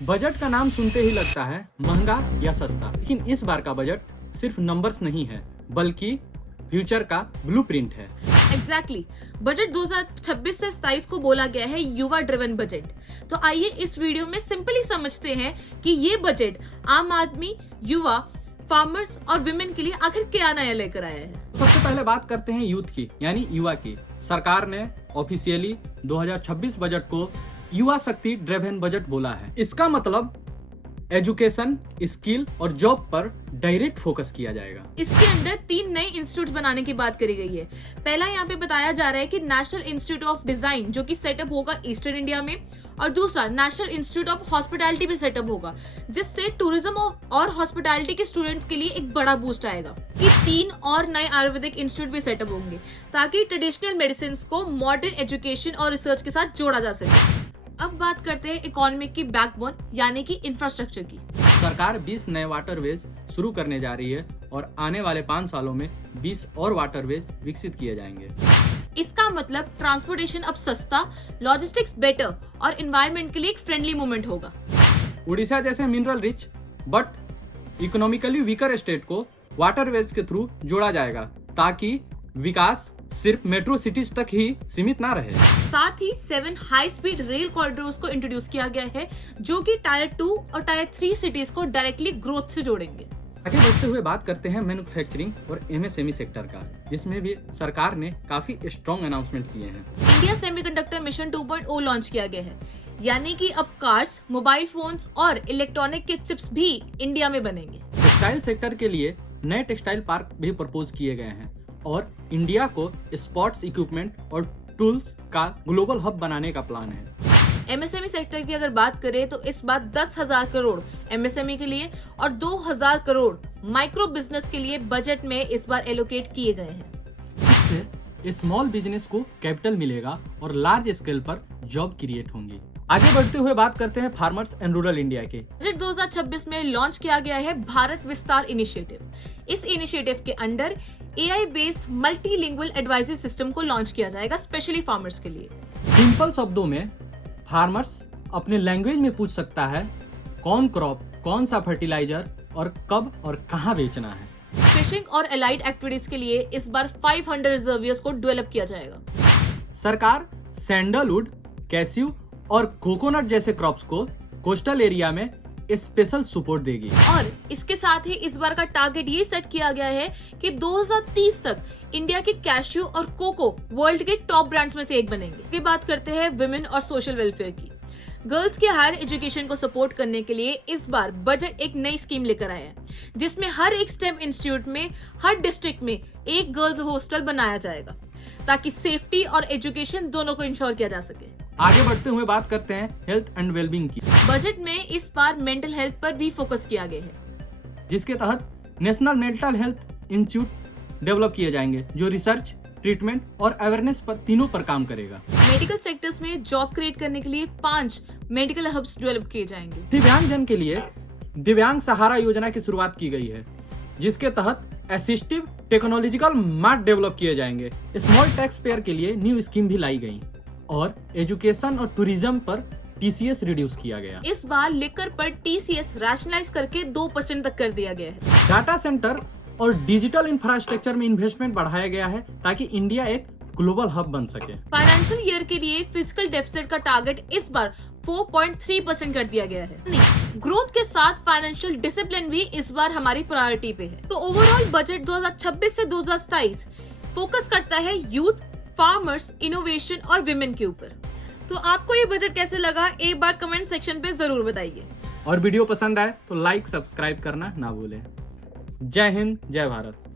Budget का नाम सुनते ही लगता है महंगा या सस्ता, लेकिन इस बार का बजट सिर्फ नंबर्स नहीं है बल्कि फ्यूचर का ब्लूप्रिंट है। एग्जैक्टली बजट 2026 से 27 को बोला गया है युवा ड्रिवन बजट। तो आइए इस वीडियो में सिंपली समझते हैं कि ये बजट आम आदमी, युवा, फार्मर्स और विमेन के लिए आखिर क्या नया लेकर आया है। सबसे पहले बात करते हैं यूथ की, यानी युवा की। सरकार ने ऑफिशियली 2026 बजट को युवा शक्ति ड्रिवन बजट बोला है। इसका मतलब एजुकेशन, स्किल और जॉब पर डायरेक्ट फोकस किया जाएगा। इसके अंदर 3 नए इंस्टीट्यूट बनाने की बात करी गई है। पहला यहाँ पे बताया जा रहा है कि नेशनल इंस्टीट्यूट ऑफ डिजाइन, जो कि सेटअप होगा ईस्टर्न इंडिया में, और दूसरा नेशनल इंस्टीट्यूट ऑफ हॉस्पिटैलिटी भी सेटअप होगा, जिससे टूरिज्म और हॉस्पिटैलिटी के स्टूडेंट्स के लिए एक बड़ा बूस्ट आएगा। कि 3 और नए आयुर्वेदिक इंस्टीट्यूट भी सेटअप होंगे ताकि ट्रेडिशनल मेडिसिन को मॉडर्न एजुकेशन और रिसर्च के साथ जोड़ा जा सके। अब बात करते हैं इकोनॉमिक की बैकबोन यानी कि इंफ्रास्ट्रक्चर की। सरकार 20 नए वाटरवेज शुरू करने जा रही है और आने वाले 5 सालों में 20 और वाटरवेज विकसित किए जाएंगे। इसका मतलब ट्रांसपोर्टेशन अब सस्ता, लॉजिस्टिक्स बेटर और एनवायरनमेंट के लिए एक फ्रेंडली मूवमेंट होगा। उड़ीसा जैसे mineral rich but economically weaker state को वाटरवेज के थ्रू जोड़ा जाएगा ताकि विकास सिर्फ मेट्रो सिटीज तक ही सीमित ना रहे। साथ ही 7 हाई स्पीड रेल कॉरिडोर्स को इंट्रोड्यूस किया गया है, जो कि टायर 2 और टायर 3 सिटीज को डायरेक्टली ग्रोथ से जोड़ेंगे। आगे बढ़ते हुए बात करते हैं मैन्युफैक्चरिंग और एमएसएमई सेक्टर का, जिसमें भी सरकार ने काफी स्ट्रॉन्ग अनाउंसमेंट किए हैं। इंडिया सेमीकंडक्टर मिशन 2.0 लॉन्च किया गया है, यानी कि अब कार्स, मोबाइल फोन्स और इलेक्ट्रॉनिक के चिप्स भी इंडिया में बनेंगे। टेक्सटाइल सेक्टर के लिए नए टेक्सटाइल पार्क भी प्रपोज किए गए हैं और इंडिया को स्पोर्ट्स इक्विपमेंट और टूल्स का ग्लोबल हब बनाने का प्लान है। एमएसएमई सेक्टर की अगर बात करें तो इस बार 10,000 करोड़ एमएसएमई के लिए और 2,000 करोड़ माइक्रो बिजनेस के लिए बजट में इस बार एलोकेट किए गए हैं। इससे स्मॉल बिजनेस को कैपिटल मिलेगा और लार्ज स्केल पर जॉब क्रिएट होंगी। आगे बढ़ते हुए बात करते हैं फार्मर्स एंड रूरल इंडिया के। बजट 2026 में लॉन्च किया गया है भारत विस्तार इनिशिएटिव। इस इनिशिएटिव के under AI based multilingual advisory system को लॉन्च किया जाएगा स्पेशली फार्मर्स के लिए। सिंपल शब्दों में फार्मर्स अपने लैंग्वेज में पूछ सकता है कौन क्रॉप, कौन सा फर्टिलाइजर और कब और कहां बेचना है। फिशिंग और एलाइड एक्टिविटीज के लिए इस बार 500 रिजर्वियर्स को डेवलप किया जाएगा। सरकार सैंडलवुड, कैस्यू और कोकोनट जैसे क्रॉप्स को कोस्टल एरिया में स्पेशल सपोर्ट देगी। और इसके साथ ही इस बार का टारगेट ये सेट किया गया है कि 2030 तक इंडिया के कैश्यू और कोको वर्ल्ड के टॉप ब्रांड्स में से एक बनेंगे। ये बात करते हैं विमेन और सोशल वेलफेयर की। गर्ल्स के हायर एजुकेशन को सपोर्ट करने के लिए इस बार बजट एक नई स्कीम लेकर आया है, जिसमें हर एक स्टेम इंस्टीट्यूट में हर डिस्ट्रिक्ट में एक गर्ल्स हॉस्टल बनाया जाएगा ताकि सेफ्टी और एजुकेशन दोनों को इंश्योर किया जा सके। आगे बढ़ते हुए बात करते हैं हेल्थ एंड वेलबींग की। बजट में इस बार मेंटल हेल्थ पर भी फोकस किया गया है, जिसके तहत national mental health institute develop किए जाएंगे जो रिसर्च, ट्रीटमेंट और अवेयरनेस पर तीनों पर काम करेगा। मेडिकल सेक्टर्स में जॉब क्रिएट करने के लिए 5 मेडिकल हब्स डेवलप किए जाएंगे। दिव्यांग जन के लिए दिव्यांग सहारा योजना की शुरुआत की गई है, जिसके तहत असिस्टिव टेक्नोलॉजिकल मैट डेवलप किए जाएंगे। स्मॉल टैक्स पेयर के लिए न्यू स्कीम भी लाई गई और एजुकेशन और टूरिज्म पर TCS रिड्यूस किया गया। इस बार लिकर पर TCS रैशनलाइज करके 2% तक कर दिया गया है। डाटा सेंटर और डिजिटल इंफ्रास्ट्रक्चर में इन्वेस्टमेंट बढ़ाया गया है ताकि इंडिया एक ग्लोबल हब बन सके। फाइनेंशियल ईयर के लिए फिजिकल डेफिसिट का टारगेट इस बार 4.3% कर दिया गया है। ग्रोथ के साथ फाइनेंशियल डिसिप्लिन भी इस बार हमारी प्रायोरिटी पे है। तो ओवरऑल बजट 2026 से 2027 फोकस करता है यूथ, फार्मर्स, इनोवेशन और विमेन के ऊपर। तो आपको ये बजट कैसे लगा, एक बार कमेंट सेक्शन पे जरूर बताइए। और वीडियो पसंद आए तो लाइक, सब्सक्राइब करना ना भूलें। जय हिंद, जय भारत।